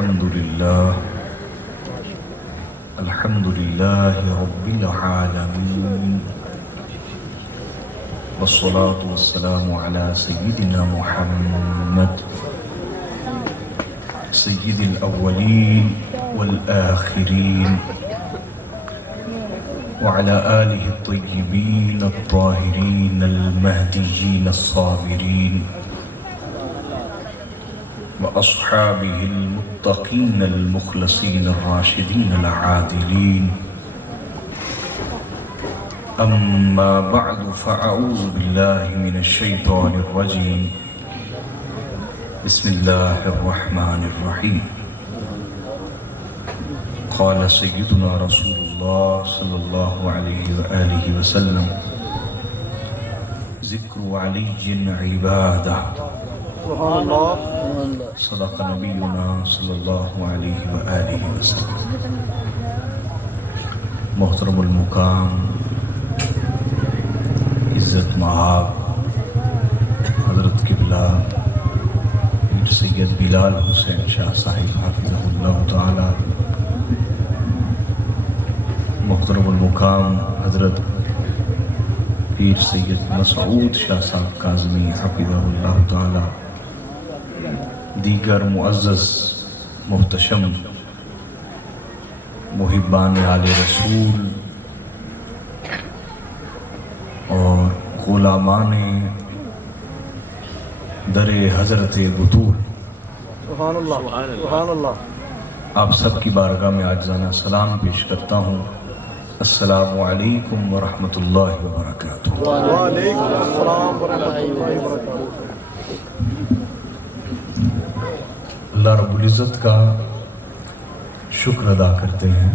الحمد لله رب العالمين والصلاة والسلام على سيدنا محمد سيد الأولين والآخرين وعلى آله الطيبين الطاهرين المهديين الصابرين وأصحابه المتقين المخلصين الراشدين العادلين. أما بعد فأعوذ بالله من الشيطان الرجيم. بسم الله الرحمن الرحيم. قال سيدنا رسول الله صلى الله عليه وآله وسلم: ذكر علي عبادة. صدق نبینا صلی اللہ علیہ وآلہ وسلم. محترم المقام عزت مآب حضرت قبلہ پیر سید بلال حسین شاہ صاحب حافظہ اللہ تعالی، محترم المقام حضرت پیر سید مسعود شاہ صاحب کاظمی حافظہ اللہ تعالی، دیگر معزز محتشم محبان آل رسول اور غلامان در حضرت بطول، سبحان اللہ. آپ سب کی بارگاہ میں عاجزانہ سلام پیش کرتا ہوں. السلام علیکم ورحمۃ اللہ وبرکاتہ. وعلیکم السلام ورحمۃ اللہ وبرکاتہ. اللہ رب العزت کا شکر ادا کرتے ہیں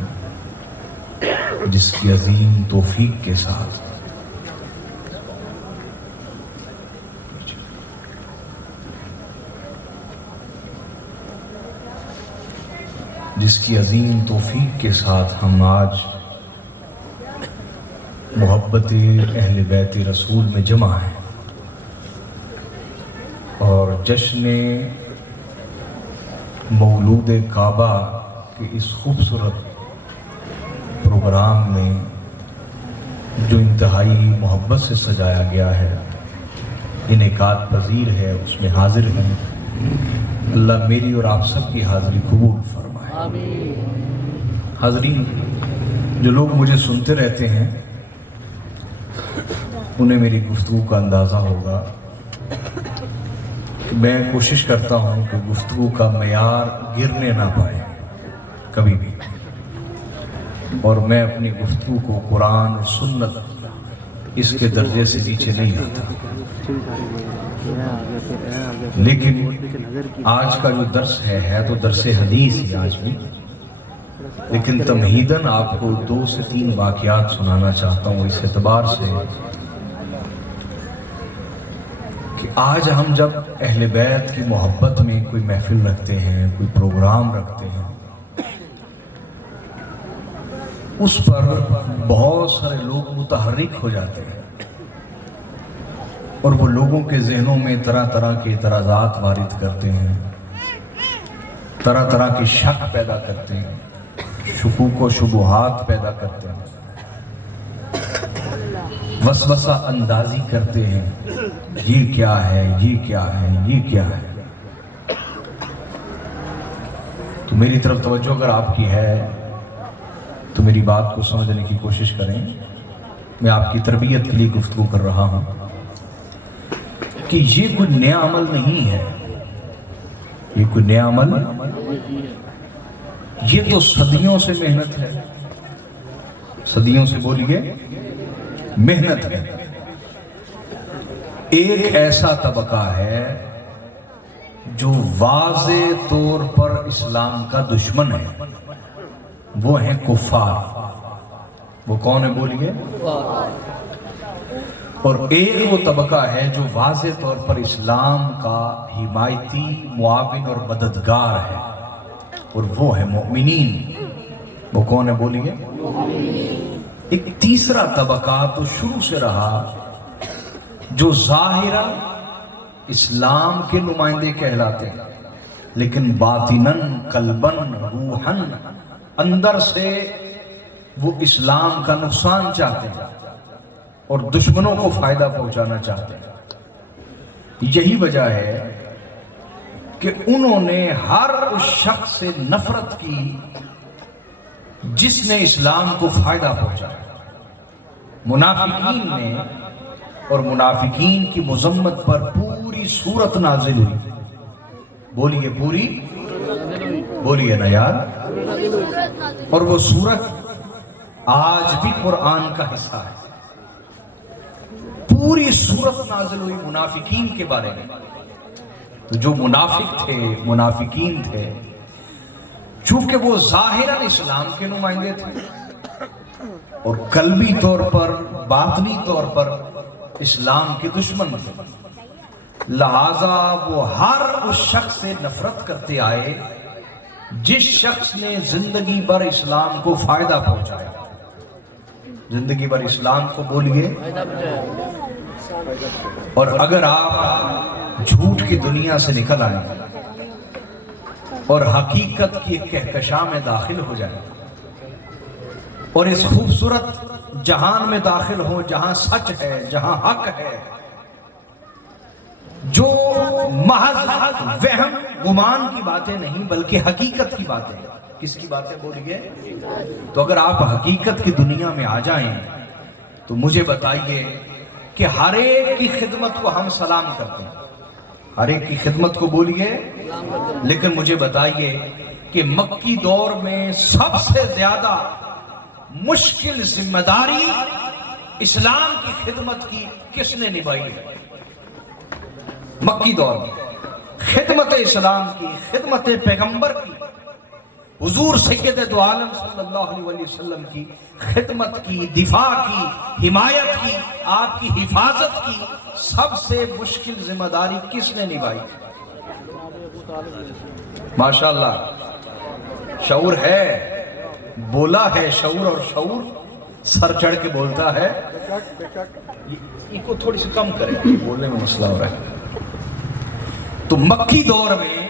جس کی عظیم توفیق کے ساتھ ہم آج محبت اہل بیت رسول میں جمع ہیں اور جشن مولود کعبہ کے اس خوبصورت پروگرام میں جو انتہائی محبت سے سجایا گیا ہے، انعقاد پذیر ہے، اس میں حاضر ہیں. اللہ میری اور آپ سب کی حاضری قبول فرمائے. حاضرین، جو لوگ مجھے سنتے رہتے ہیں انہیں میری گفتگو کا اندازہ ہوگا کہ میں کوشش کرتا ہوں کہ گفتگو کا معیار گرنے نہ پائے کبھی بھی، اور میں اپنی گفتگو کو قرآن اور سنت اس کے درجے سے نیچے نہیں لاتا. لیکن آج کا جو درس ہے تو درس حدیث ہی آج بھی، لیکن تمہیداً آپ کو 2 سے 3 واقعات سنانا چاہتا ہوں اس اعتبار سے کہ آج ہم جب اہل بیت کی محبت میں کوئی محفل رکھتے ہیں، کوئی پروگرام رکھتے ہیں، اس پر بہت سارے لوگ متحرک ہو جاتے ہیں اور وہ لوگوں کے ذہنوں میں طرح طرح کے اعتراضات وارد کرتے ہیں، طرح طرح کے شک پیدا کرتے ہیں، شکوک و شبہات پیدا کرتے ہیں، وسوسہ اندازی کرتے ہیں. یہ کیا ہے، یہ کیا ہے، یہ کیا ہے. تو میری طرف توجہ اگر آپ کی ہے تو میری بات کو سمجھنے کی کوشش کریں. میں آپ کی تربیت کے لیے گفتگو کر رہا ہوں کہ یہ کوئی نیا عمل نہیں ہے، یہ کوئی نیا عمل، یہ تو صدیوں سے محنت ہے. صدیوں سے بولیے محنت ہے. ایک ایسا طبقہ ہے جو واضح طور پر اسلام کا دشمن ہے، وہ ہیں کفار. وہ کون ہے بولیے؟ اور ایک وہ طبقہ ہے جو واضح طور پر اسلام کا حمایتی، معاون اور مددگار ہے، اور وہ ہے مومنین. وہ کون ہے بولیے؟ ایک تیسرا طبقہ تو شروع سے رہا جو ظاہراً اسلام کے نمائندے کہلاتے ہیں، لیکن باطنن قلبن روحن اندر سے وہ اسلام کا نقصان چاہتے ہیں اور دشمنوں کو فائدہ پہنچانا چاہتے ہیں۔ یہی وجہ ہے کہ انہوں نے ہر اس شخص سے نفرت کی جس نے اسلام کو فائدہ پہنچایا۔ منافقین نے اور منافقین کی مذمت پر پوری سورت نازل ہوئی۔ بولیے پوری، بولیے نا یار۔ اور وہ سورت آج بھی قرآن کا حصہ ہے۔ پوری سورت نازل ہوئی منافقین کے بارے میں۔ تو جو منافق تھے، منافقین تھے، چونکہ وہ ظاہراً اسلام کے نمائندے تھے اور قلبی طور پر، باطنی طور پر اسلام کے دشمن تھے، لہذا وہ ہر اس شخص سے نفرت کرتے آئے جس شخص نے زندگی بھر اسلام کو فائدہ پہنچایا۔ زندگی بھر اسلام کو بولیے۔ اور اگر آپ جھوٹ کی دنیا سے نکل آئیں اور حقیقت کی ایک کہکشاں میں داخل ہو جائیں اور اس خوبصورت جہان میں داخل ہو جہاں سچ ہے، جہاں حق ہے، جو محض وہم گمان کی باتیں نہیں بلکہ حقیقت کی باتیں، کس کی باتیں بولیے؟ تو اگر آپ حقیقت کی دنیا میں آ جائیں تو مجھے بتائیے کہ ہر ایک کی خدمت کو ہم سلام کرتے ہیں، ہر ایک کی خدمت کو بولیے، لیکن مجھے بتائیے کہ مکی دور میں سب سے زیادہ مشکل ذمہ داری اسلام کی خدمت کی کس نے نبھائی ہے؟ مکی دور میں خدمت اسلام کی، خدمت پیغمبر کی، حضور سید دو عالم صلی اللہ علیہ وسلم کی خدمت کی، دفاع کی، حمایت کی، آپ کی حفاظت کی سب سے مشکل ذمہ داری کس نے نبھائی؟ ماشاءاللہ، شعور ہے، بولا ہے شعور، اور شعور سر چڑھ کے بولتا ہے۔ یہ کو تھوڑی سی کم کریں، بولنے میں مسئلہ ہو رہا ہے۔ تو مکی دور میں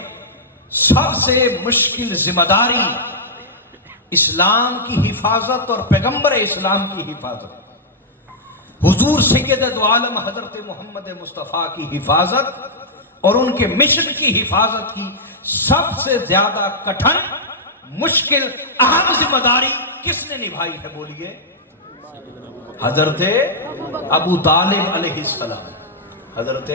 سب سے مشکل ذمہ داری اسلام کی حفاظت اور پیغمبر اسلام کی حفاظت، حضور سید دو عالم حضرت محمد مصطفیٰ کی حفاظت اور ان کے مشن کی حفاظت کی سب سے زیادہ کٹھن، مشکل، اہم ذمہ داری کس نے نبھائی ہے؟ بولیے۔ حضرت ابو طالب علیہ السلام، حضرت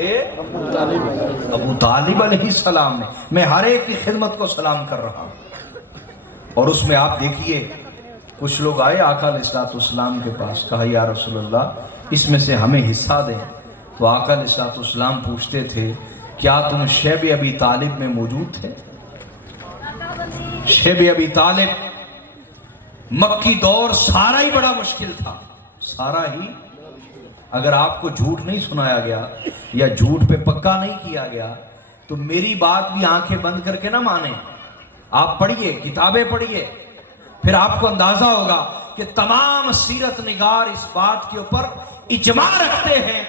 ابو طالب علیہ السلام نے۔ میں ہر ایک کی خدمت کو سلام کر رہا ہوں، اور اس میں آپ دیکھیے کچھ لوگ آئے آقا علیہ السلام کے پاس، کہا یا رسول اللہ اس میں سے ہمیں حصہ دیں۔ تو آقا علیہ السلام پوچھتے تھے کیا تم شیب ابی طالب میں موجود تھے؟ شیب ابی طالب مکی دور سارا ہی بڑا مشکل تھا، سارا ہی۔ اگر آپ کو جھوٹ نہیں سنایا گیا یا جھوٹ پہ پکا نہیں کیا گیا تو میری بات بھی آنکھیں بند کر کے نہ مانیں، آپ پڑھیے، کتابیں پڑھیے، پھر آپ کو اندازہ ہوگا کہ تمام سیرت نگار اس بات کے اوپر اجماع رکھتے ہیں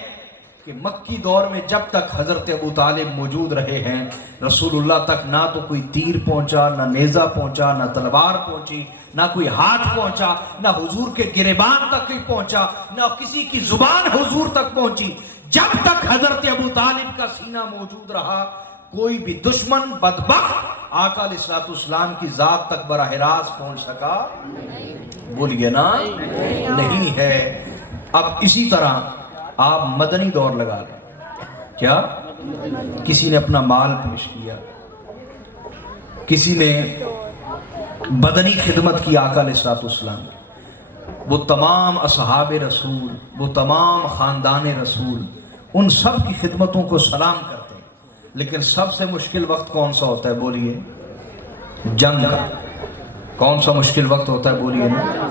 کہ مکی دور میں جب تک حضرت ابو طالب موجود رہے ہیں، رسول اللہ تک نہ تو کوئی تیر پہنچا، نہ نیزہ پہنچا، نہ تلوار پہنچی، نہ کوئی ہاتھ پہنچا، نہ حضور کے گریبان تک کوئی پہنچا، نہ کسی کی زبان حضور تک پہنچی۔ جب تک حضرت ابو طالب کا سینہ موجود رہا، کوئی بھی دشمن بدبخت آقا علیہ السلام کی ذات تک براہ راست پہنچ سکا؟ بولیے نا، نہیں ہے۔ اب اسی طرح آپ مدنی دور لگا لیں، کیا کسی نے اپنا مال پیش کیا، کسی نے بدنی خدمت کی آقا علیہ السلام، وہ تمام اصحاب رسول، وہ تمام خاندان رسول، ان سب کی خدمتوں کو سلام کرتے ہیں۔ لیکن سب سے مشکل وقت کون سا ہوتا ہے؟ بولیے، جنگ کا۔ کون سا مشکل وقت ہوتا ہے؟ بولیے نا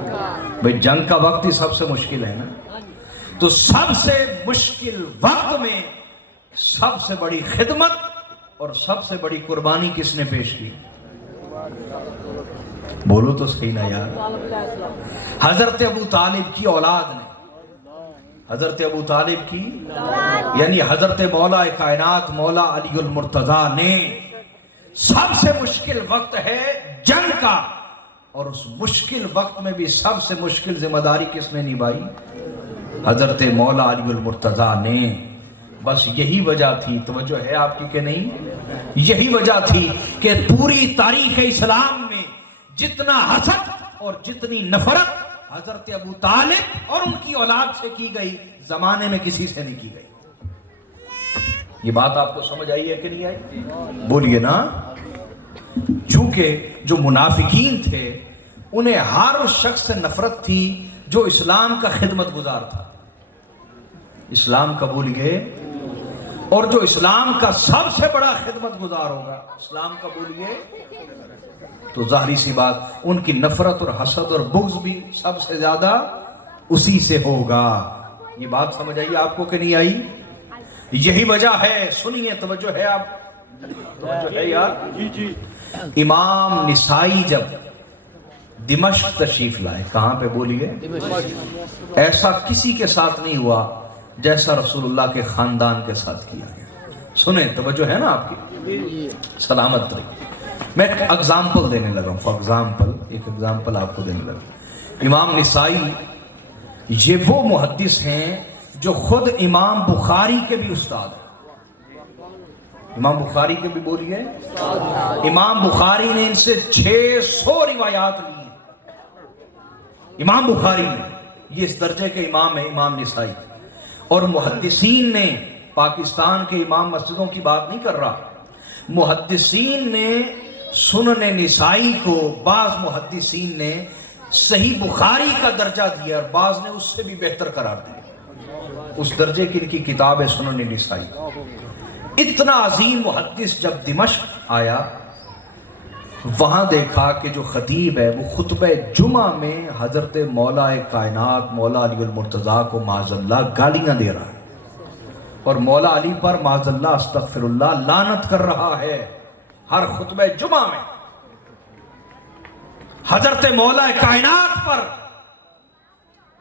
بھئی، جنگ کا وقت ہی سب سے مشکل ہے نا۔ تو سب سے مشکل وقت میں سب سے بڑی خدمت اور سب سے بڑی قربانی کس نے پیش کی؟ بولو تو صحیح نا یار۔ حضرت ابو طالب کی اولاد نے، حضرت ابو طالب کی یعنی حضرت مولا کائنات مولا علی المرتضیٰ نے سب سے مشکل وقت ہے جنگ کا، اور اس مشکل وقت میں بھی سب سے مشکل ذمہ داری کس نے نبھائی؟ حضرت مولا علی المرتضیٰ نے۔ بس یہی وجہ تھی، توجہ ہے آپ کی کہ نہیں؟ یہی وجہ تھی کہ پوری تاریخ اسلام میں جتنا حسد اور جتنی نفرت حضرت ابو طالب اور ان کی اولاد سے کی گئی، زمانے میں کسی سے نہیں کی گئی۔ یہ بات آپ کو سمجھ آئی ہے کہ نہیں آئی؟ بولیے نا۔ چونکہ جو منافقین تھے انہیں ہر اس شخص سے نفرت تھی جو اسلام کا خدمت گزار تھا۔ اسلام کا بولیے، اور جو اسلام کا سب سے بڑا خدمت گزار ہوگا، اسلام کا بولیے، تو ظاہری سی بات ان کی نفرت اور حسد اور بغض بھی سب سے زیادہ اسی سے ہوگا۔ یہ بات سمجھ آئی آپ کو کہ نہیں آئی؟ یہی وجہ ہے، سنیے، توجہ ہے آپ، توجہ ہے یار۔ جی امام نسائی جب دمشق تشریف لائے، کہاں پہ بولیے؟ ایسا کسی کے ساتھ نہیں ہوا جیسا رسول اللہ کے خاندان کے ساتھ کیا گیا۔ سنیں، توجہ ہے نا آپ کی، سلامت رہی۔ میں ایک اگزامپل دینے لگا ہوں، ایک اگزامپل آپ کو دینے لگا۔ امام نسائی یہ وہ محدث ہیں جو خود امام بخاری کے بھی استاد ہیں۔ امام بخاری کے بھی بولیے، امام بخاری نے ان سے 600 روایات لی ہیں۔ امام بخاری نے، یہ اس درجے کے امام ہیں امام نسائی۔ اور محدثین نے، پاکستان کے امام مسجدوں کی بات نہیں کر رہا، محدثین نے سنن نسائی کو، بعض محدثین نے صحیح بخاری کا درجہ دیا اور بعض نے اس سے بھی بہتر قرار دیا۔ اس درجے کی ان کی کتاب ہے سنن نسائی۔ اتنا عظیم محدث جب دمشق آیا، وہاں دیکھا کہ جو خطیب ہے وہ خطبہ جمعہ میں حضرت مولا کائنات مولا علی المرتضیٰ کو معاذ اللہ گالیاں دے رہا ہے، اور مولا علی پر معاذ اللہ استغفر اللہ لعنت کر رہا ہے۔ ہر خطبہ جمعہ میں حضرت مولا کائنات پر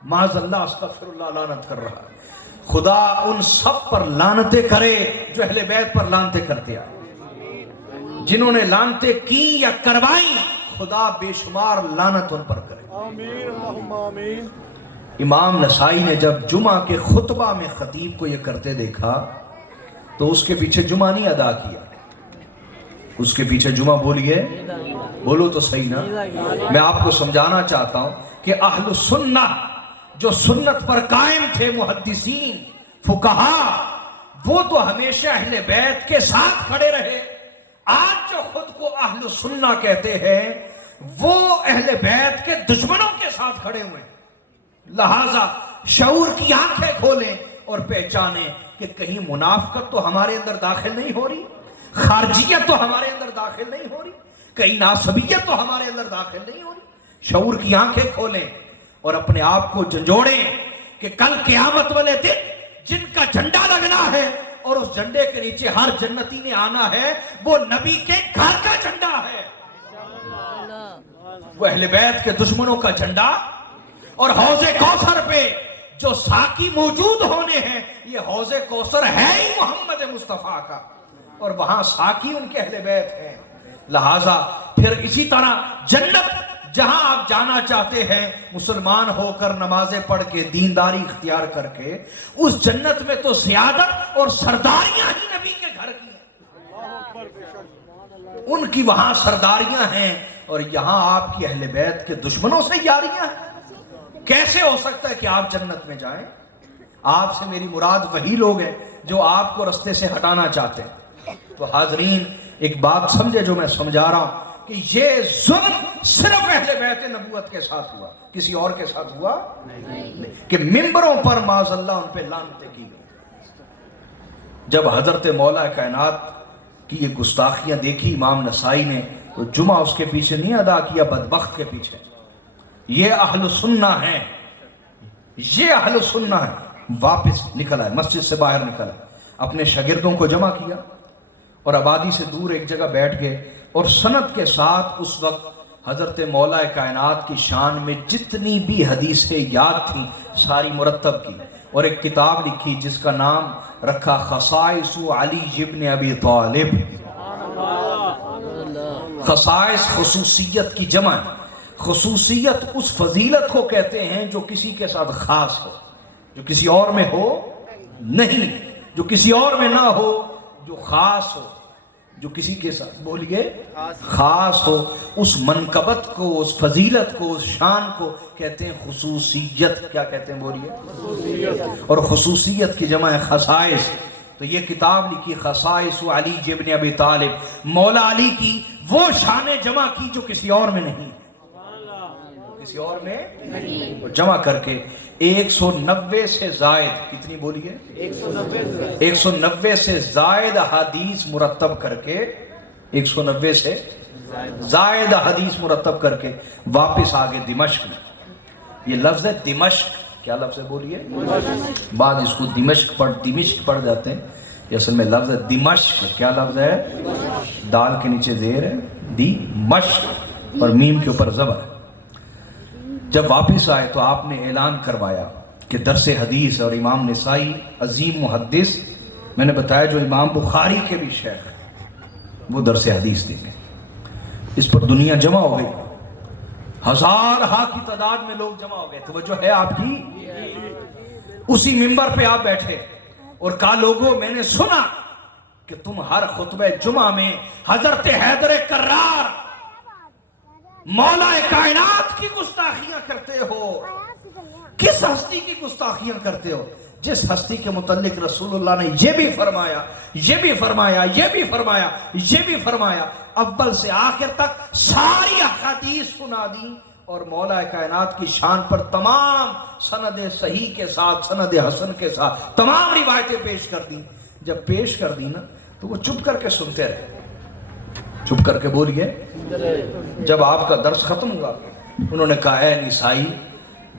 معاذ اللہ استغفر اللہ لعنت کر رہا ہے۔ خدا ان سب پر لعنتیں کرے جو اہل بیت پر لعنتیں کرتے آئے، جنہوں نے لعنتیں کی یا کروائیں، خدا بے شمار لعنت ان پر کرے، آمین اللہم آمین۔ امام نسائی نے جب جمعہ کے خطبہ میں خطیب کو یہ کرتے دیکھا تو اس کے پیچھے جمعہ نہیں ادا کیا، اس کے پیچھے جمعہ بولیے، بولو تو صحیح نا۔ میں آپ کو سمجھانا چاہتا ہوں کہ اہل سنہ جو سنت پر قائم تھے، محدثین فقہا، وہ تو ہمیشہ اہل بیت کے ساتھ کھڑے رہے۔ آج جو خود کو اہل سنہ کہتے ہیں وہ اہل بیت کے دشمنوں کے ساتھ کھڑے ہوئے۔ لہٰذا شعور کی آنکھیں کھولیں اور پہچانیں کہ کہیں منافقت تو ہمارے اندر داخل نہیں ہو رہی، خارجیت تو ہمارے اندر داخل نہیں ہو رہی، کہیں ناسبیت تو ہمارے اندر داخل نہیں ہو رہی۔ شعور کی آنکھیں کھولیں اور اپنے آپ کو جھنجھوڑیں کہ کل قیامت والے دن جن کا جھنڈا لگنا ہے اور اس جھنڈے کے نیچے ہر جنتی نے آنا ہے، وہ نبی کے گھر کا جھنڈا ہے، وہ اہل بیت کے دشمنوں کا جھنڈا۔ اور حوض کوثر پہ جو ساقی موجود ہونے ہیں، یہ حوض کوثر ہے ہی محمد مصطفیٰ کا، اور وہاں ساقی ان کے اہل بیت ہیں۔ لہٰذا پھر اسی طرح جنت جہاں آپ جانا چاہتے ہیں مسلمان ہو کر، نمازیں پڑھ کے، دینداری اختیار کر کے، اس جنت میں تو سیادت اور سرداریاں ہی نبی کے گھر کی ہیں، ان کی وہاں سرداریاں ہیں، اور یہاں آپ کی اہل بیت کے دشمنوں سے یاریاں ہیں۔ کیسے ہو سکتا ہے کہ آپ جنت میں جائیں؟ آپ سے میری مراد وہی لوگ ہیں جو آپ کو رستے سے ہٹانا چاہتے ہیں۔ تو حاضرین ایک بات سمجھے جو میں سمجھا رہا ہوں کہ یہ ظلم صرف اہل بیت نبوت کے ساتھ ہوا، کسی اور کے ساتھ ہوا نہیں، کہ ممبروں پر معاذ اللہ ان پہ لعنتیں کی گئی۔ جب حضرت مولا کائنات کی یہ گستاخیاں دیکھی امام نسائی نے تو جمعہ اس کے پیچھے نہیں ادا کیا، بدبخت کے پیچھے۔ یہ اہل سنہ ہیں، یہ اہل سنہ ہیں۔ واپس نکل آئے، مسجد سے باہر نکل آئے، اپنے شاگردوں کو جمع کیا اور آبادی سے دور ایک جگہ بیٹھ گئے، اور سند کے ساتھ اس وقت حضرت مولا کائنات کی شان میں جتنی بھی حدیثیں یاد تھیں ساری مرتب کی، اور ایک کتاب لکھی جس کا نام رکھا خصائص علی ابن ابی طالب۔ خصائص خصوصیت کی جمع ہے۔ خصوصیت اس فضیلت کو کہتے ہیں جو کسی کے ساتھ خاص ہو، جو کسی اور میں ہو نہیں، جو کسی اور میں نہ ہو، جو خاص ہو، جو کسی کے ساتھ بولیے خاص ہو، اس منقبت کو، اس فضیلت کو، اس شان کو کہتے ہیں خصوصیت۔ کیا کہتے ہیں بولیے؟ اور خصوصیت کی جمع ہے خصائص۔ تو یہ کتاب لکھی خصائص علی ابن ابی طالب، مولا علی کی وہ شان جمع کی جو کسی اور میں نہیں، کسی اور میں نہیں، جمع کر کے 190 سے زائد، کتنی بولیے؟ 190 سے زائد حدیث مرتب کر کے، 190 سے زائد حدیث مرتب کر کے واپس آگے دمشق میں۔ یہ لفظ ہے دمشق، کیا لفظ ہے بولیے؟ بعد اس کو دمشق پڑھ جاتے ہیں، یہ اصل میں لفظ ہے دمشق۔ کیا لفظ ہے؟ دال کے نیچے زیر ہے، دمشق، اور میم کے اوپر زبر۔ جب واپس آئے تو آپ نے اعلان کروایا کہ درس حدیث، اور امام نسائی عظیم محدث، میں نے بتایا جو امام بخاری کے بھی شیخ ہیں، وہ درس حدیث دیں گے۔ اس پر دنیا جمع ہو گئی، ہزارہا کی تعداد میں لوگ جمع ہو گئے۔ توجہ ہے آپ کی؟ اسی منبر پہ آپ بیٹھے اور کہا لوگوں میں نے سنا کہ تم ہر خطبہ جمعہ میں حضرت حیدر کرار مولا کائنات کی گستاخیاں کرتے ہو۔ کس ہستی کی گستاخیاں کرتے ہو؟ جس ہستی کے متعلق رسول اللہ نے یہ بھی فرمایا، یہ بھی فرمایا، یہ بھی فرمایا، یہ بھی فرمایا، اول سے آخر تک ساری احادیث سنا دی، اور مولا کائنات کی شان پر تمام سند صحیح کے ساتھ، سند حسن کے ساتھ تمام روایتیں پیش کر دی۔ جب پیش کر دی نا تو وہ چپ کر کے سنتے رہے، چپ کر کے بولیے۔ جب آپ کا درس ختم ہوا انہوں نے کہا اے نسائی،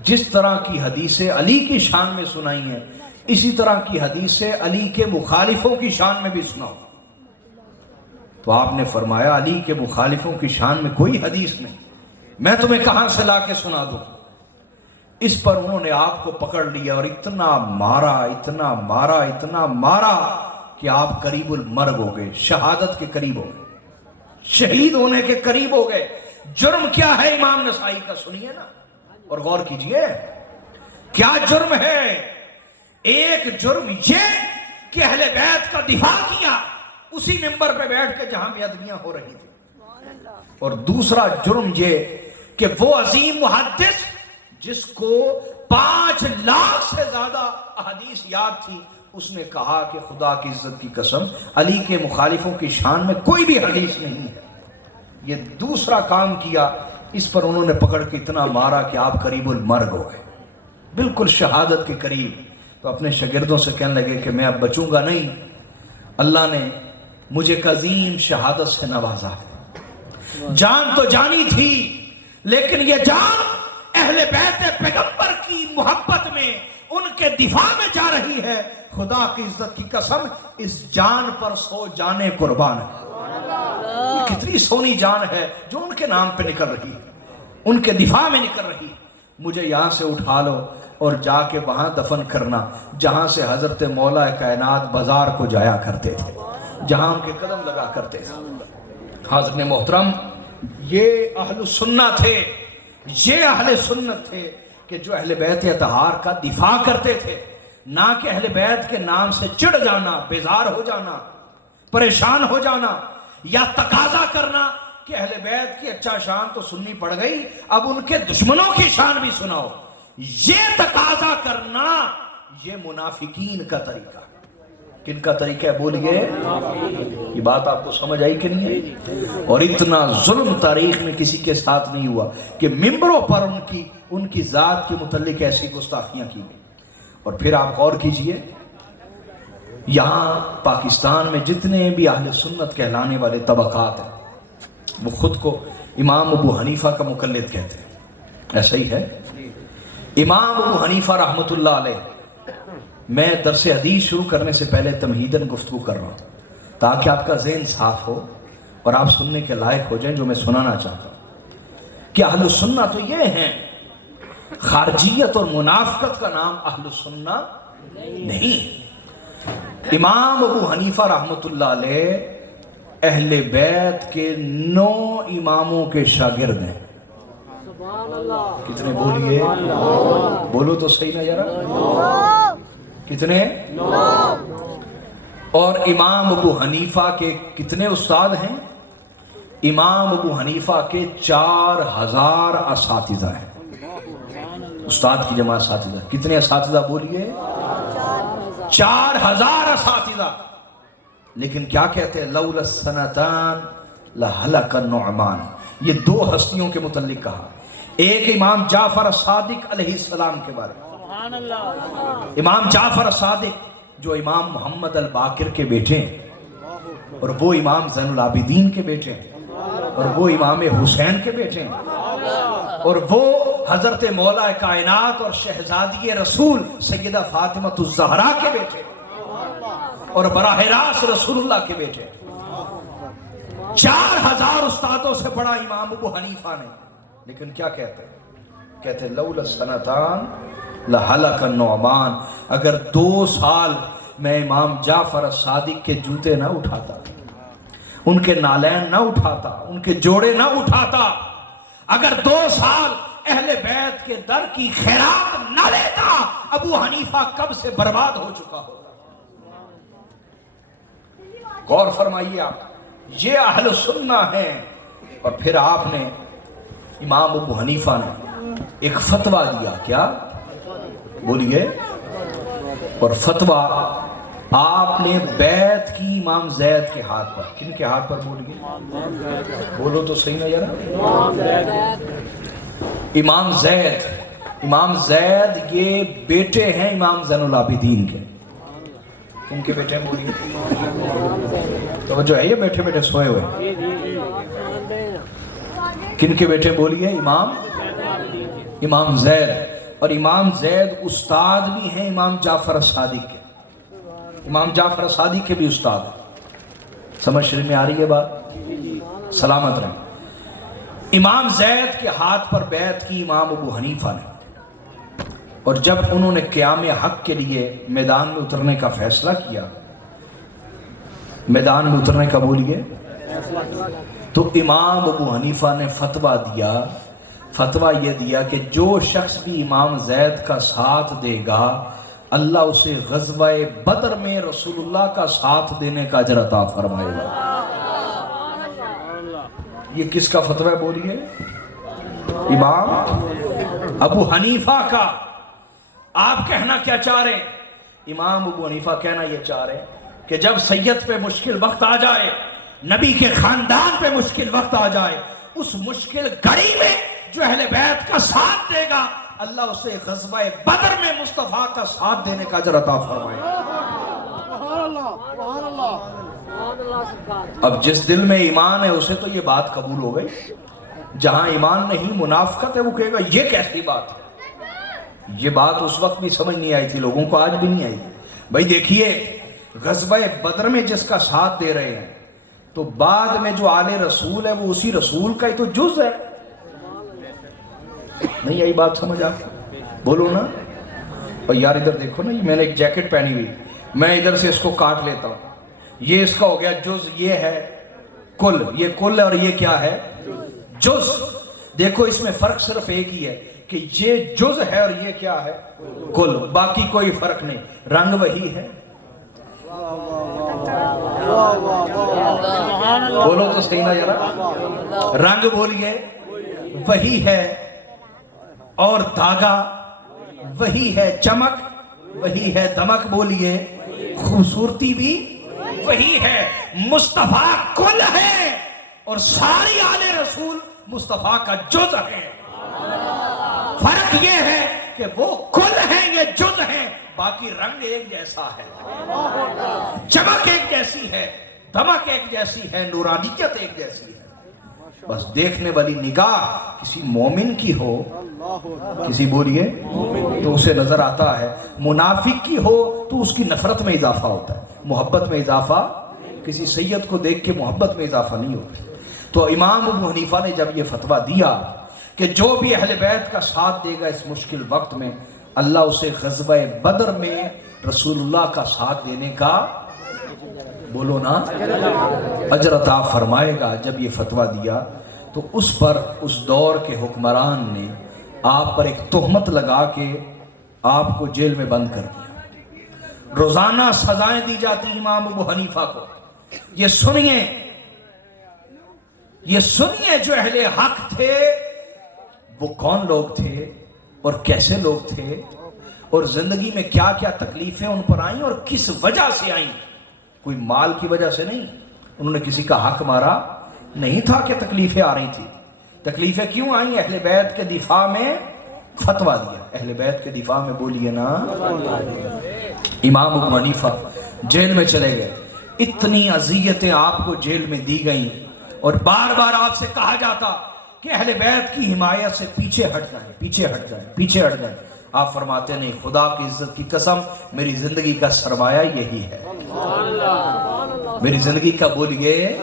جس طرح کی حدیثیں علی کی شان میں سنائی ہیں اسی طرح کی حدیثیں علی کے مخالفوں کی شان میں بھی سناؤ۔ تو آپ نے فرمایا علی کے مخالفوں کی شان میں کوئی حدیث نہیں، میں تمہیں کہاں سے لا کے سنا دوں؟ اس پر انہوں نے آپ کو پکڑ لیا اور اتنا مارا، اتنا مارا، اتنا مارا کہ آپ قریب المرگ ہو گئے، شہادت کے قریب ہو گئے، شہید ہونے کے قریب ہو گئے۔ جرم کیا ہے امام نسائی کا؟ سنیے نا اور غور کیجئے، کیا جرم ہے؟ ایک جرم یہ کہ اہل بیت کا دفاع کیا اسی منبر پہ بیٹھ کے جہاں بیعدبیاں ہو رہی تھی، اور دوسرا جرم یہ کہ وہ عظیم محدث جس کو 5 لاکھ سے زیادہ احادیث یاد تھی، اس نے کہا کہ خدا کی عزت کی قسم علی کے مخالفوں کی شان میں کوئی بھی حدیث نہیں ہے۔ یہ دوسرا کام کیا، اس پر انہوں نے پکڑ کے اتنا مارا کہ آپ قریب المرگ ہو گئے، بالکل شہادت کے قریب۔ تو اپنے شاگردوں سے کہنے لگے کہ میں اب بچوں گا نہیں، اللہ نے مجھے ایک عظیم شہادت سے نوازا۔ جان تو جانی تھی لیکن یہ جان اہل بیت پیغمبر کی محبت میں، ان کے دفاع میں جا رہی ہے۔ خدا کی عزت کی قسم اس جان پر 100 جانیں قربان ہے۔ یہ کتنی سونی جان ہے جو ان کے نام پہ نکل رہی، ان کے دفاع میں نکل رہی۔ مجھے یہاں سے اٹھا لو اور جا کے وہاں دفن کرنا جہاں سے حضرت مولا کائنات بازار کو جایا کرتے تھے، جہاں ان کے قدم لگا کرتے تھے۔ حاضرین محترم، یہ اہل سنت تھے، یہ اہل سنت تھے کہ جو اہل بیت اطہار کا دفاع کرتے تھے، نہ کہ اہل بیت کے نام سے چڑ جانا، بیزار ہو جانا، پریشان ہو جانا، یا تقاضا کرنا کہ اہل بیت کی اچھا شان تو سننی پڑ گئی، اب ان کے دشمنوں کی شان بھی سناؤ۔ یہ تقاضا کرنا یہ منافقین کا طریقہ۔ کن کا طریقہ ہے بولیے؟ یہ بات آپ کو سمجھ آئی کہ نہیں ہے؟ اور اتنا ظلم تاریخ میں کسی کے ساتھ نہیں ہوا کہ ممبروں پر ان کی ذات کے متعلق ایسی گستاخیاں کی گئی۔ اور پھر آپ غور کیجئے، یہاں پاکستان میں جتنے بھی اہل سنت کہلانے والے طبقات ہیں وہ خود کو امام ابو حنیفہ کا مقلد کہتے ہیں، ایسا ہی ہے؟ امام ابو حنیفہ رحمۃ اللہ علیہ، میں درس حدیث شروع کرنے سے پہلے تمہیداً گفتگو کر رہا ہوں تاکہ آپ کا ذہن صاف ہو اور آپ سننے کے لائق ہو جائیں جو میں سنانا چاہتا ہوں کہ اہل سنہ تو یہ ہیں، خارجیت اور منافقت کا نام اہل سنہ نہیں۔ امام ابو حنیفہ رحمۃ اللہ علیہ اہل بیت کے 9 اماموں کے شاگرد ہیں. کتنے بولیے؟ بولو تو صحیح نہ ذرا. کتنے؟ اور امام ابو حنیفہ کے کتنے استاد ہیں؟ امام ابو حنیفہ کے 4000 اساتذہ ہیں. استاد کی جمع اساتذہ. کتنے اساتذہ بولیے؟ 4000 اساتذہ. لیکن کیا کہتے ہیں؟ لولا السنتان لہلک النعمان. یہ 2 ہستیوں کے متعلق کہا. ایک امام جعفر الصادق علیہ السلام کے بارے میں. امام جعفر الصادق جو امام محمد الباقر کے بیٹے ہیں، اور وہ امام زین العابدین کے بیٹے ہیں، اور وہ امام حسین کے بیٹے ہیں، اور وہ حضرت مولا کائنات اور شہزادی رسول سیدہ فاطمہ الزہرا کے بیٹے ہیں، اور براہ راست رسول اللہ کے بیٹے ہیں. 4000 استادوں سے پڑھا امام ابو حنیفہ نے. لیکن کیا کہتے ہیں؟ کہتے ہیں لولا السنتان لہلک النعمان. اگر 2 سال میں امام جعفر الصادق کے جوتے نہ اٹھاتا، ان کے نالین نہ اٹھاتا، ان کے جوڑے نہ اٹھاتا، اگر 2 سال اہل بیت کے در کی خیرات نہ لیتا، ابو حنیفہ کب سے برباد ہو چکا ہوتا. غور فرمائیے آپ، یہ اہل سنہ ہیں. اور پھر آپ نے امام ابو حنیفہ نے ایک فتویٰ دیا. کیا بولیے؟ اور فتویٰ آپ نے بیعت کی امام زید کے ہاتھ پر. کن کے ہاتھ پر بولیے؟ بولو تو صحیح نہ ذرا. امام زید. امام زید یہ بیٹے ہیں امام زین العابدین کے. کن کے بیٹے ہیں بولیے؟ تو جو ہے یہ بیٹھے بیٹھے سوئے ہوئے. کن کے بیٹے بولیے؟ امام زید. اور امام زید استاد بھی ہیں امام جعفر الصادق کے. امام جعفر الصادق کے بھی استاد. سمجھ شریف میں آ رہی ہے بات؟ سلامت رہیں. امام زید کے ہاتھ پر بیعت کی امام ابو حنیفہ نے. اور جب انہوں نے قیام حق کے لیے میدان میں اترنے کا فیصلہ کیا، میدان میں اترنے کا بولیے، تو امام ابو حنیفہ نے فتویٰ دیا. فتویٰ یہ دیا کہ جو شخص بھی امام زید کا ساتھ دے گا، اللہ اسے غزوہ بدر میں رسول اللہ کا ساتھ دینے کا اجر عطا فرمائے گا. یہ کس کا فتویٰ بولیے؟ امام ابو حنیفہ کا. آپ کہنا کیا چاہ رہے ہیں؟ امام ابو حنیفہ کہنا یہ چاہ رہے ہیں کہ جب سید پہ مشکل وقت آ جائے، نبی کے خاندان پہ مشکل وقت آ جائے، اس مشکل گھڑی میں جو اہل بیت کا ساتھ دے گا، اللہ اسے غزوہ بدر میں مصطفیٰ کا ساتھ دینے کا اجر عطا فرمائے. اب جس دل میں ایمان ہے اسے تو یہ بات قبول ہو گئی. جہاں ایمان نہیں منافقت ہے، وہ کہے گا یہ کیسی بات ہے. یہ بات اس وقت بھی سمجھ نہیں آئی تھی لوگوں کو، آج بھی نہیں آئی. بھائی دیکھیے، غزوہ بدر میں جس کا ساتھ دے رہے ہیں، تو بعد میں جو آل رسول ہے وہ اسی رسول کا ہی تو جز ہے. نہیں آئی بات سمجھ آپ؟ بولو نا. اور یار ادھر دیکھو نا، میں نے ایک جیکٹ پہنی ہوئی، میں ادھر سے اس کو کاٹ لیتا ہوں، یہ اس کا ہو گیا جز، یہ ہے کل. یہ کل ہے اور یہ کیا ہے؟ جز. دیکھو اس میں فرق صرف ایک ہی ہے کہ یہ جز ہے اور یہ کیا ہے؟ کل. باقی کوئی فرق نہیں. رنگ وہی ہے. بولو تو صحیح نہ ذرا. رنگ بولیے وہی ہے، اور دھاگا وہی ہے، چمک وہی ہے، دمک بولیے، خوبصورتی بھی وہی ہے. مصطفیٰ کل ہے اور ساری آل رسول مصطفیٰ کا جز ہے. فرق یہ ہے کہ وہ کل ہیں، یہ جز ہیں. باقی رنگ ایک جیسا ہے، چمک ایک جیسی ہے، دمک ایک جیسی ہے، نورانیت ایک جیسی ہے. بس دیکھنے والی نگاہ کسی مومن کی ہو، کسی بولیے تو اسے نظر آتا ہے. منافق کی ہو تو اس کی نفرت میں اضافہ ہوتا ہے، محبت میں اضافہ. کسی سید کو دیکھ کے محبت میں اضافہ نہیں ہوتا. تو امام ابو حنیفہ نے جب یہ فتویٰ دیا کہ جو بھی اہل بیت کا ساتھ دے گا اس مشکل وقت میں، اللہ اسے غزوہ بدر میں رسول اللہ کا ساتھ دینے کا بولو نا اجر عطا فرمائے گا۔ جب یہ فتویٰ دیا تو اس پر اس دور کے حکمران نے آپ پر ایک تہمت لگا کے آپ کو جیل میں بند کر دیا۔ روزانہ سزائیں دی جاتی امام ابو حنیفہ کو۔ یہ سنیے جو اہل حق تھے وہ کون لوگ تھے اور کیسے لوگ تھے، اور زندگی میں کیا کیا تکلیفیں ان پر آئیں اور کس وجہ سے آئیں۔ کوئی مال کی وجہ سے نہیں، انہوں نے کسی کا حق مارا نہیں تھا کہ تکلیفیں آ رہی تھی۔ تکلیفیں کیوں آئیں؟ اہل بیت کے دفاع میں فتویٰ دیا۔ اہل بیت کے دفاع میں بولیے نا۔ امام ابو حنیفہ جیل میں چلے گئے، اتنی اذیتیں آپ کو جیل میں دی گئیں، اور بار بار آپ سے کہا جاتا کہ اہل بیت کی حمایت سے پیچھے ہٹ جائیں، پیچھے ہٹ جائیں، پیچھے ہٹ جائیں۔ آپ فرماتے نہیں، خدا کی عزت کی قسم میری زندگی کا سرمایہ یہی ہے، میری زندگی کا بولیے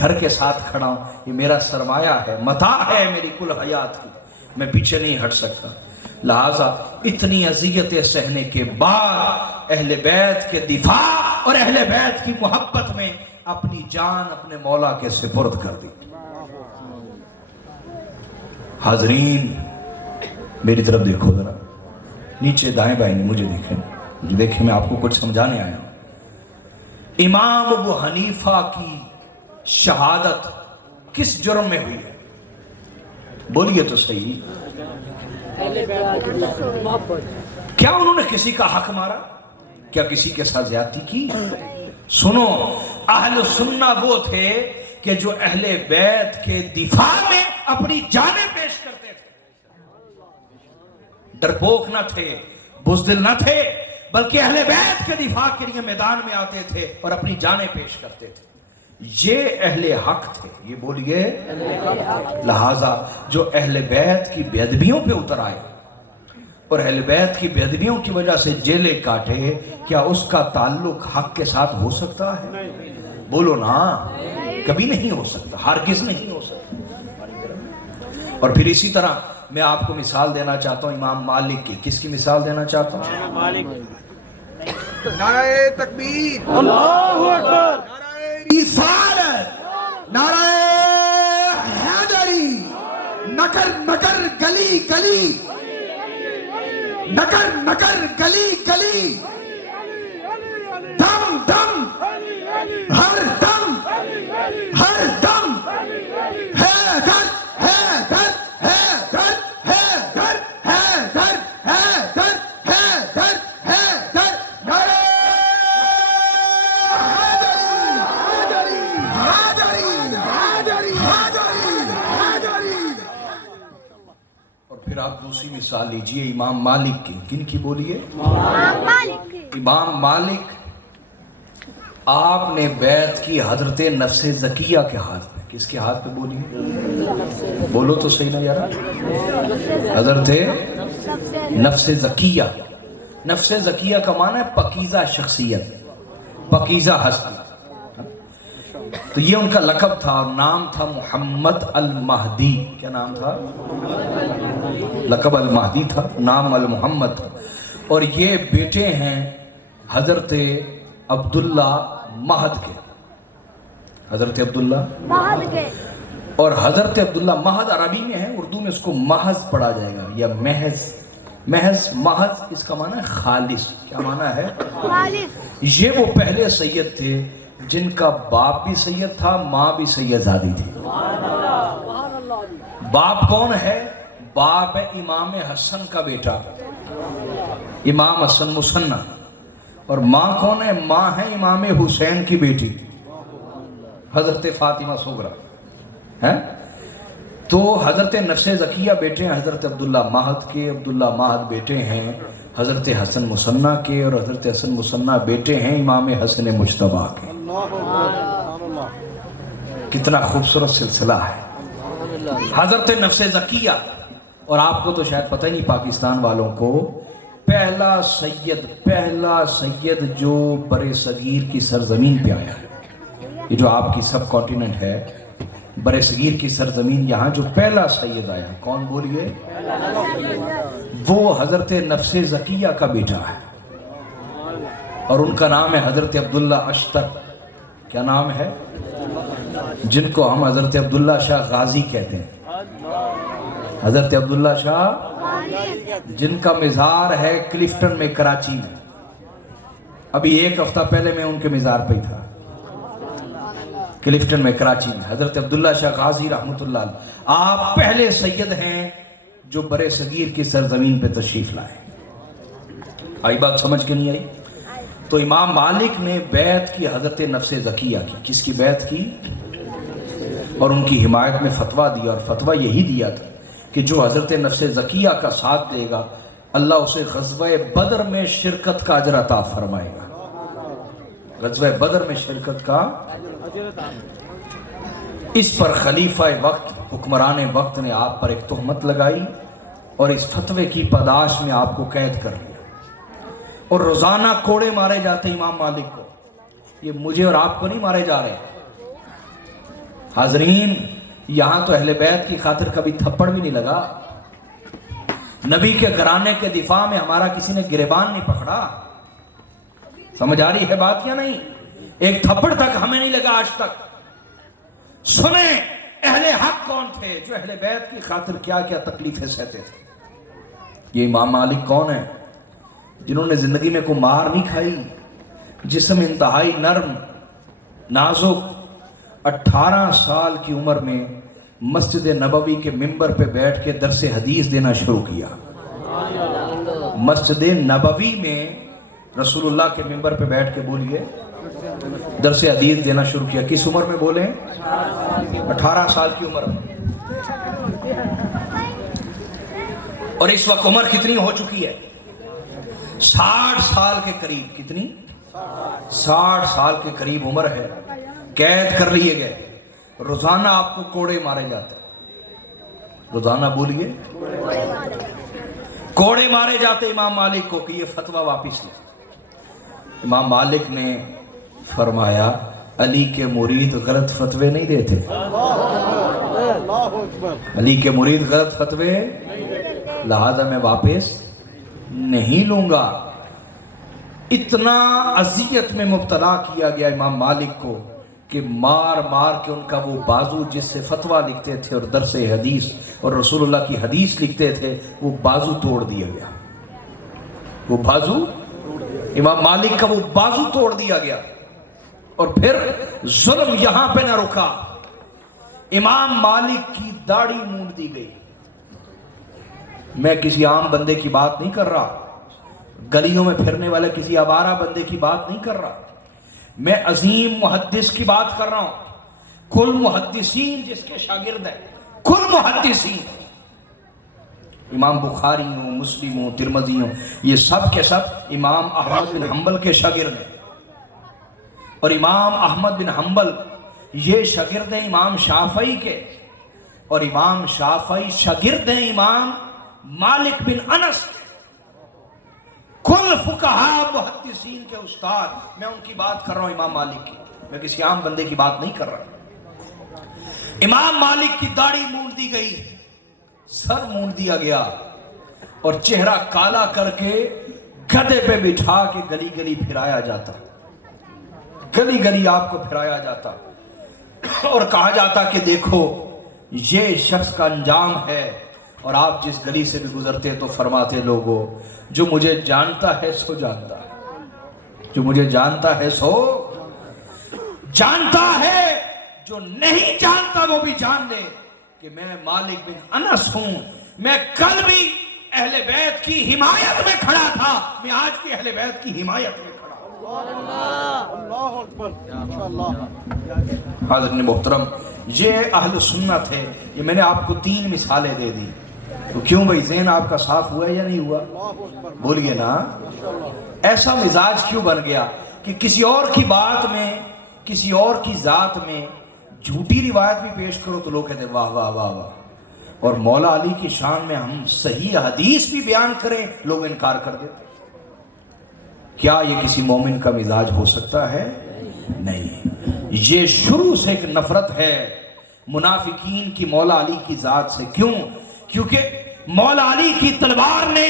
گھر کے ساتھ کھڑا ہوں، یہ میرا سرمایہ ہے، متاع ہے میری کل حیات کی، میں پیچھے نہیں ہٹ سکتا۔ لہٰذا اتنی اذیتیں سہنے کے بعد اہل بیت کے دفاع اور اہل بیت کی محبت میں اپنی جان اپنے مولا کے سپرد کر دی۔ حاضرین میری طرف دیکھو ذرا، نیچے دائیں بائیں مجھے دیکھیں، میں آپ کو کچھ سمجھانے آیا ہوں۔ امام ابو حنیفہ کی شہادت کس جرم میں ہوئی ہے؟ بولیے تو صحیح۔ کیا انہوں نے کسی کا حق مارا؟ کیا کسی کے ساتھ زیادتی کی؟ سنو، اہل سنہ وہ تھے کہ جو اہل بیت کے دفاع میں اپنی جانیں پیش کرتے تھے، ڈرپوک نہ تھے، بزدل نہ تھے، بلکہ اہل بیت کے دفاع کے لیے میدان میں آتے تھے اور اپنی جانیں پیش کرتے تھے۔ یہ اہل حق تھے، یہ بولیے۔ لہٰذا جو اہل بیت کی بے ادبیوں پہ اتر آئے اور اہل بیت کی بے ادبیوں کی وجہ سے جیلیں کاٹے، کیا اس کا تعلق حق کے ساتھ ہو سکتا ہے؟ بولو نا، کبھی نہیں ہو سکتا، ہرگز نہیں ہو سکتا۔ اور پھر اسی طرح میں آپ کو مثال دینا چاہتا ہوں امام مالک کی۔ کس کی مثال دینا چاہتا ہوں؟ نعرہ تکبیر، اللہ اکبر، رسالت، نعرہ حیدری، نکر نکر گلی گلی، نکر نکر گلی گلی، دم دم ہر دم، ہر دم، حیدر حیدر حیدر حیدر حیدر حیدر حیدر حیدر، نعرہ حیدری حیدری حیدری حیدری۔ اور پھر آپ دوسری مثال لیجئے امام مالک کی۔ کن کی بولیے؟ امام مالک، آپ نے بیعت کی حضرت نفس زکیہ کے ہاتھ پہ۔ کس کے ہاتھ پہ بولیے؟ بولو تو صحیح نا یارا۔ حضرت نفس زکیہ۔ نفس زکیہ کا معنی ہے پاکیزہ شخصیت، پاکیزہ ہستی۔ تو یہ ان کا لقب تھا اور نام تھا محمد المہدی۔ کیا نام تھا؟ لقب المہدی تھا، نام المحمد تھا۔ اور یہ بیٹے ہیں حضرت عبداللہ مہد کے، حضرت عبداللہ مہد کے۔ اور حضرت عبداللہ مہد عربی میں ہے، اردو میں اس کو محض پڑھا جائے گا یا محض۔ محض محض اس کا معنی ہے خالص۔ کیا معنی ہے؟ خالص۔ یہ وہ پہلے سید تھے جن کا باپ بھی سید تھا، ماں بھی سید زادی تھی۔ باپ کون ہے؟ باپ ہے امام حسن کا بیٹا، امام حسن مصنع۔ اور ماں کون ہے؟ ماں ہے امام حسین کی بیٹی حضرت فاطمہ صغرا ہے۔ تو حضرت نفس زکیہ بیٹے ہیں حضرت عبداللہ مہد کے، عبداللہ مہد بیٹے ہیں حضرت حسن مصنع کے، اور حضرت حسن مصنع بیٹے ہیں امام حسن مجتبیٰ کے۔ کتنا خوبصورت سلسلہ ہے حضرت نفس زکیہ۔ اور آپ کو تو شاید پتہ ہی نہیں، پاکستان والوں کو، پہلا سید جو بر صغیر کی سرزمین پہ آیا ہے، یہ جو آپ کی سب کانٹیننٹ ہے، بر صغیر کی سرزمین، یہاں جو پہلا سید آیا، کون بولیے؟ وہ حضرت نفس زکیہ کا بیٹا ہے، اور ان کا نام ہے حضرت عبداللہ اشتر کیا نام ہے؟ جن کو ہم حضرت عبداللہ شاہ غازی کہتے ہیں. حضرت عبداللہ شاہ جن کا مزار ہے کلفٹن میں کراچی میں. ابھی 1 ہفتہ پہلے میں ان کے مزار پہ ہی تھا کلفٹن میں کراچی میں. حضرت عبداللہ شاہ غازی رحمۃ اللہ علیہ. آپ پہلے سید ہیں جو برے صغیر کی سرزمین پہ تشریف لائے. آئی بات سمجھ کے نہیں آئی؟ تو امام مالک نے بیعت کی حضرت نفس زکیہ کی. کس کی بیعت کی؟ اور ان کی حمایت میں فتویٰ دیا, اور فتویٰ یہی دیا تھا کہ جو حضرت نفس زکیہ کا ساتھ دے گا اللہ اسے غزوہ بدر میں شرکت کا اجر عطا فرمائے گا. غزوہ بدر میں شرکت کا. اس پر خلیفہ وقت, حکمران وقت نے آپ پر ایک تہمت لگائی اور اس فتوے کی پاداش میں آپ کو قید کر لیا, اور روزانہ کوڑے مارے جاتے امام مالک کو. یہ مجھے اور آپ کو نہیں مارے جا رہے. حاضرین, یہاں تو اہل بیت کی خاطر کبھی تھپڑ بھی نہیں لگا. نبی کے گھرانے کے دفاع میں ہمارا کسی نے گریبان نہیں پکڑا. سمجھ آ رہی ہے بات یا نہیں؟ ایک تھپڑ تک ہمیں نہیں لگا آج تک. سنیں اہل حق کون تھے جو اہل بیت کی خاطر کیا کیا تکلیفیں سہتے تھے. یہ امام مالک کون ہیں جنہوں نے زندگی میں کوئی مار نہیں کھائی, جسم انتہائی نرم نازک, 18 سال کی عمر میں مسجد نبوی کے ممبر پہ بیٹھ کے درس حدیث دینا شروع کیا. مسجد نبوی میں رسول اللہ کے ممبر پہ بیٹھ کے بولیے درس حدیث دینا شروع کیا. کس عمر میں بولیں؟ 18 سال کی عمر میں. اور اس وقت عمر کتنی ہو چکی ہے؟ 60 سال کے قریب. کتنی؟ 60 سال کے قریب عمر ہے. قید کر لیے گئے. روزانہ آپ کو کوڑے مارے جاتے. روزانہ بولیے کوڑے مارے جاتے امام مالک کو کہ یہ فتویٰ واپس لے. امام مالک نے فرمایا علی کے مرید غلط فتوے نہیں دیتے. علی کے مرید غلط فتوے, لہذا میں واپس نہیں لوں گا. اتنا اذیت میں مبتلا کیا گیا امام مالک کو کہ مار مار کے ان کا وہ بازو جس سے فتویٰ لکھتے تھے اور درس حدیث اور رسول اللہ کی حدیث لکھتے تھے وہ بازو توڑ دیا گیا. وہ بازو, امام مالک کا وہ بازو توڑ دیا گیا. اور پھر ظلم یہاں پہ نہ رکا, امام مالک کی داڑھی مونڈ دی گئی. میں کسی عام بندے کی بات نہیں کر رہا, گلیوں میں پھرنے والے کسی آوارہ بندے کی بات نہیں کر رہا. میں عظیم محدث کی بات کر رہا ہوں. کل محدثین جس کے شاگرد ہیں, کل محدثین, امام بخاری ہوں, مسلم ہوں, ترمذی ہوں, یہ سب کے سب امام احمد بن حنبل کے شاگرد ہیں. اور امام احمد بن حنبل یہ شاگرد ہیں امام شافعی کے, اور امام شافعی شاگرد ہیں امام مالک بن انس کے. کل فقہاء محدثین کے استاد, میں ان کی بات کر رہا ہوں امام مالک کی, میں کسی عام بندے کی بات نہیں کر رہا. امام مالک کی داڑھی مونڈ دی گئی, سر مونڈ دیا گیا, اور چہرہ کالا کر کے گدھے پہ بٹھا کے گلی گلی پھرایا جاتا. گلی گلی آپ کو پھرایا جاتا اور کہا جاتا کہ دیکھو یہ شخص کا انجام ہے. اور آپ جس گلی سے بھی گزرتے تو فرماتے لوگوں جو مجھے جانتا ہے سو جانتا ہے, جو مجھے جانتا ہے سو جانتا ہے, جو نہیں جانتا وہ بھی جان لے کہ میں مالک بن انس ہوں. میں کل بھی اہل بیت کی حمایت میں کھڑا تھا, میں آج بھی اہل بیت کی حمایت میں کھڑا ہوں. اللہ اکبر. حاضرین محترم, یہ اہل سنت ہے. یہ میں نے آپ کو 3 مثالیں دے دی. تو کیوں بھائی ذہن آپ کا صاف ہوا یا نہیں ہوا؟ بولیے نا. ایسا مزاج کیوں بن گیا کہ کسی اور کی بات میں, کسی اور کی ذات میں جھوٹی روایت بھی پیش کرو تو لوگ کہتے ہیں واہ واہ واہ واہ, اور مولا علی کی شان میں ہم صحیح حدیث بھی بیان کریں لوگ انکار کر دیتے. کیا یہ کسی مومن کا مزاج ہو سکتا ہے؟ نہیں. یہ شروع سے ایک نفرت ہے منافقین کی مولا علی کی ذات سے. کیوں؟ کیونکہ مولا علی کی تلوار نے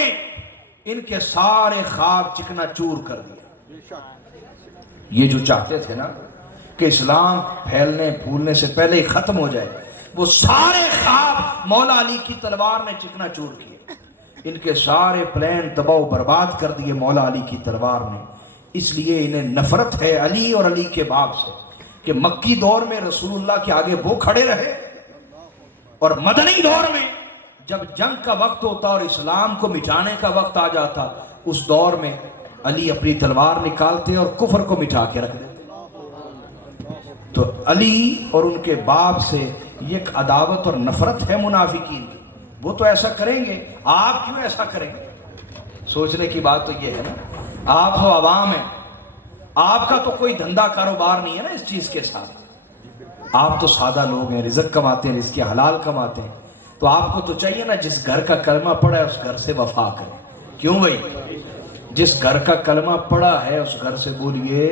ان کے سارے خواب چکنا چور کر دیا. یہ جو چاہتے تھے نا کہ اسلام پھیلنے پھولنے سے پہلے ہی ختم ہو جائے، وہ سارے خواب مولا علی کی تلوار نے چکنا چور کیے، ان کے سارے پلان تباہ و برباد کر دیے مولا علی کی تلوار نے۔ اس لیے انہیں نفرت ہے علی اور علی کے باپ سے کہ مکی دور میں رسول اللہ کے آگے وہ کھڑے رہے، اور مدنی دور میں جب جنگ کا وقت ہوتا اور اسلام کو مٹانے کا وقت آ جاتا، اس دور میں علی اپنی تلوار نکالتے اور کفر کو مٹا کے رکھ دیتے۔ تو علی اور ان کے باپ سے ایک عداوت اور نفرت ہے منافقین کی، وہ تو ایسا کریں گے، آپ کیوں ایسا کریں گے؟ سوچنے کی بات تو یہ ہے نا، آپ تو عوام ہیں، آپ کا تو کوئی دھندا کاروبار نہیں ہے نا اس چیز کے ساتھ، آپ تو سادہ لوگ ہیں، رزق کماتے ہیں، رزق حلال کماتے ہیں، تو آپ کو تو چاہیے نا جس گھر کا کلمہ پڑا ہے اس گھر سے وفا کریں۔ کیوں بھائی؟ جس گھر کا کلمہ پڑا ہے اس گھر سے بولیے